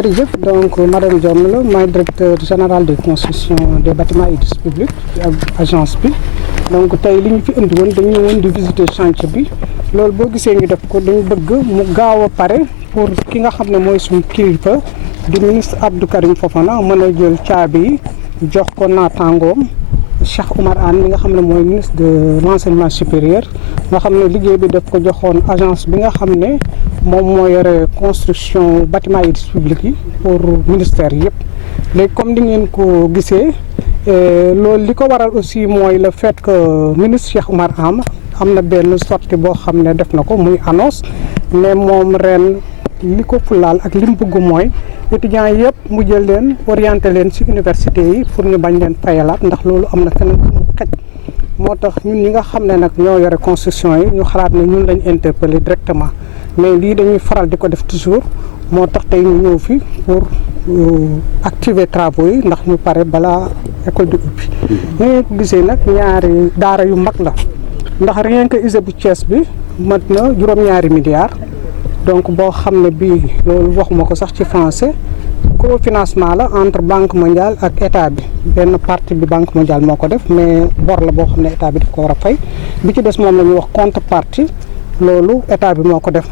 jërëjëf donc madame Diome la maay directeur général des constructions des bâtiments et édifices publics agence bi donc tey li ñu fi indi woon dañu ñëwoon di visiter chantier bi loolu boo gisee ñu def ko dañu bëgg mu gaaw a pare pour ki nga xam ne mooy suñu kilifa di ministre Abdou Karim Fofana mën a jël caabi yi jox ko naataangoom Cheikh Oumar Anne mi nga xam ne mooy ministre de l'enseignement supérieur nga xam ne liggéey bi daf ko joxoon agence bi nga xam ne moom moo yore construction bâtiment et édifices publics yi pour ministère yëpp léegi comme ni ngeen ko gisee loolu li ko waral aussi mooy le fait que ministre Cheikh Oumar Anne am na benn sortie boo xam ne def na ko muy annonce mais moom ren li ko fulaal ak li mu bëgg mooy étudiants yëpp mu jël leen orienté leen ci université yi pour ñu bañ leen fayalaat ndax loolu am na feneen mu xej moo tax ñun ñi nga xam ne nag ñoo yore construction yi ñu xalaat ne ñun lañ interpellé directement mais lii dañuy faral di ko def toujours moo tax tey ñu ñëw fi pour activer travaux yi ndax ñu pare balaa école di ubbi ni ngeen ko gisee nag ñaari daara yu mag la ndax rien que ISEP bu Thiès bi mat na juróom-ñaari milliards donc boo xam ne bii loolu waxuma ko sax ci français cofinancement la entre banque mondiale ak état bi benn partie bi banque mondiale moo ko def mais bor la boo xam ne état bi daf ko war a fay bi ci des moom la ñuy wax contrepartie loolu état bi moo ko def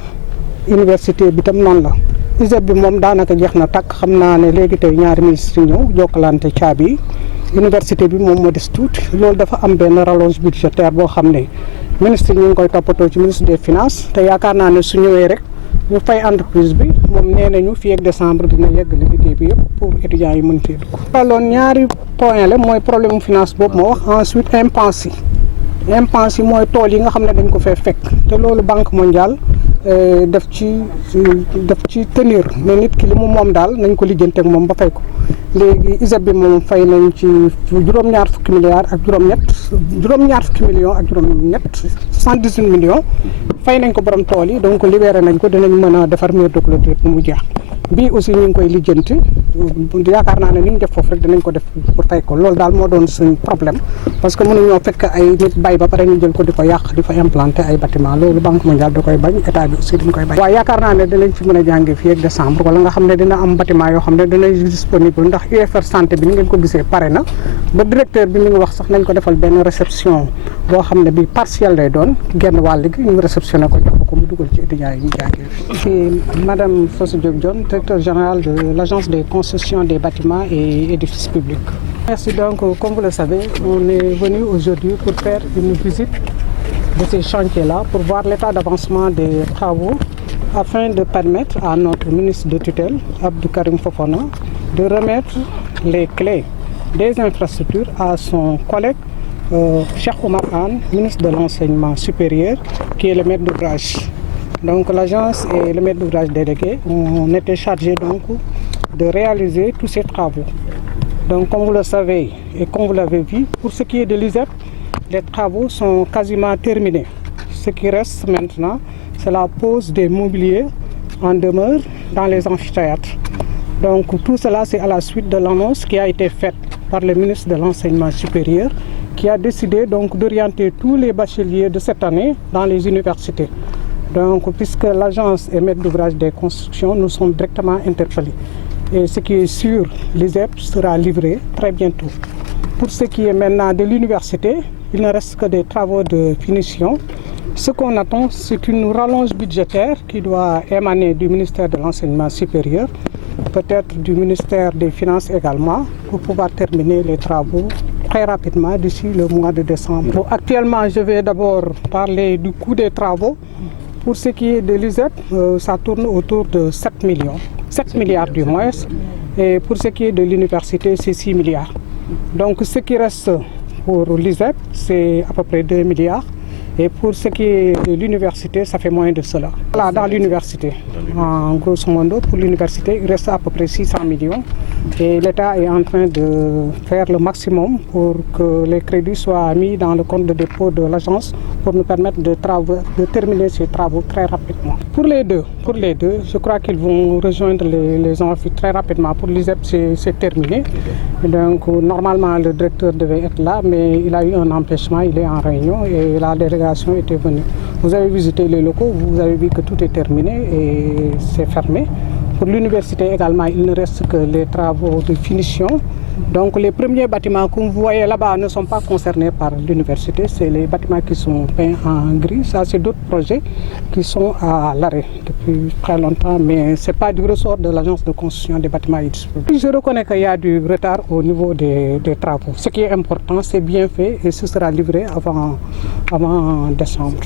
université bi tam noonu la ISEP bi moom daanaka jeex na takk xam naa ne léegi tey ñaari ministre ñëw jokkalante caabi yi université bi moom moo des tuuti loolu dafa am benn rallonge budgétaire boo xam ne ministre ñu ngi koy toppatoo ci ministre des finances te yaakaar naa ne su ñëwee rek ñu fay entreprise bi moom nee nañu fii ak décembre dina yeggali liggéey bi yëpp pour étudiants yi mën cee dugg. loolu ñaari point la mooy problème mu finance boobu moo wax ensuite impense yi mooy tool yi nga xam ne dañ ko fee fekk te loolu banque mondiale daf ci tenir mais nit ki li mu moom daal nañ ko lijjanteeg moom ba fay ko léegi ISEP bi moom fay nañ ci juróom-ñaar fukki milliards ak juróom-ñaar fukki millions ak juróom-ñett 118 millions fay nañ ko borom tool yi donc libéré nañ ko dinañ mën a defar mur de clôture bu mu jeex bii aussi ñu ngi koy lijjanti yaakaar naa ne ni ñu def foofu rek dinañ ko def pour fay ko loolu daal moo doon suñ problème parce que mënuñoo fekk ay nit bay ba pare ñu jël ko di ko yàq di fa implanter ay bâtiment loolu banque mondiale da koy bañ état bi aussi dañ koy bañ waaw yaakaar naa ne dinañ fi mën a jàngee fii ak décembre wala nga xam ne dina am bâtiment yoo xam ne dinañ disponible ndax UFR santé bi ni ngeen ko gisee pare na ba directeur bi mi ngi wax sax nañ ko defal benn réception boo xam ne bi partiel lay doon genn wàll gi ñu réceptionné ko jox ko mu dugal ci étudiants yi ñu jàngee fi madame Fossou Diop Dione directeur général de l'agence des constructions des bâtiments et édifices publics. Merci donc, comme vous le savez, on est venu aujourd'hui pour faire une visite de ces chantiers-là, pour voir l'état d'avancement des travaux, afin de permettre à notre ministre de tutelle, Abdou Karim Fofana, de remettre les clés des infrastructures à son collègue Cheikh Oumar Anne, ministre de l'enseignement supérieur, qui est le maître d'ouvrage. Donc l'agence et le maître d'ouvrage délégué ont été chargés donc de réaliser tous ces travaux. Donc comme vous le savez et comme vous l'avez vu, pour ce qui est de l'ISEP, les travaux sont quasiment terminés. Ce qui reste maintenant, c'est la pose des mobiliers en demeure dans les amphithéâtres. Donc tout cela, c'est à la suite de l'annonce qui a été faite par le ministre de l'enseignement supérieur, qui a décidé donc d'orienter tous les bacheliers de cette année dans les universités. Donc, puisque l'agence est maître d'ouvrage des constructions, nous sommes directement interpellés. Et ce qui est sûr, l'ISEP sera livré très bientôt. Pour ce qui est maintenant de l'université, il ne reste que des travaux de finition. Ce qu'on attend, c'est une rallonge budgétaire qui doit émaner du ministère de l'Enseignement supérieur, peut-être du ministère des Finances également, pour pouvoir terminer les travaux très rapidement d'ici le mois de décembre. Bon, actuellement, je vais d'abord parler du coût des travaux. Pour ce qui est de l'ISEP, ça tourne autour de 7 millions, 7 milliards du moins. Et pour ce qui est de l'université, c'est 6 milliards. Donc ce qui reste pour l'ISEP, c'est à peu près 2 milliards. Et pour ce qui est de l'université, ça fait moins de cela. Voilà, dans l'université, en grosso modo, pour l'université, il reste à peu près 600 millions. Et l'État est en train de faire le maximum pour que les crédits soient mis dans le compte de dépôt de l'agence pour nous permettre de terminer ces travaux très rapidement. Pour les deux, je crois qu'ils vont rejoindre les amphis très rapidement. Pour l'ISEP, c'est terminé. Et donc, normalement, le directeur devait être là, mais il a eu un empêchement, il est en réunion et la délégation était venue. Vous avez visité les locaux, vous avez vu que tout est terminé et c'est fermé. Pour l'université également, il ne reste que les travaux de finition. Donc les premiers bâtiments que vous voyez là-bas ne sont pas concernés par l'université, c'est les bâtiments qui sont peints en gris. Ça, c'est d'autres projets qui sont à l'arrêt depuis très longtemps, mais ce n'est pas du ressort de l'agence de construction des bâtiments et du public. Je reconnais qu'il y a du retard au niveau des travaux. Ce qui est important, c'est bien fait et ce sera livré avant décembre.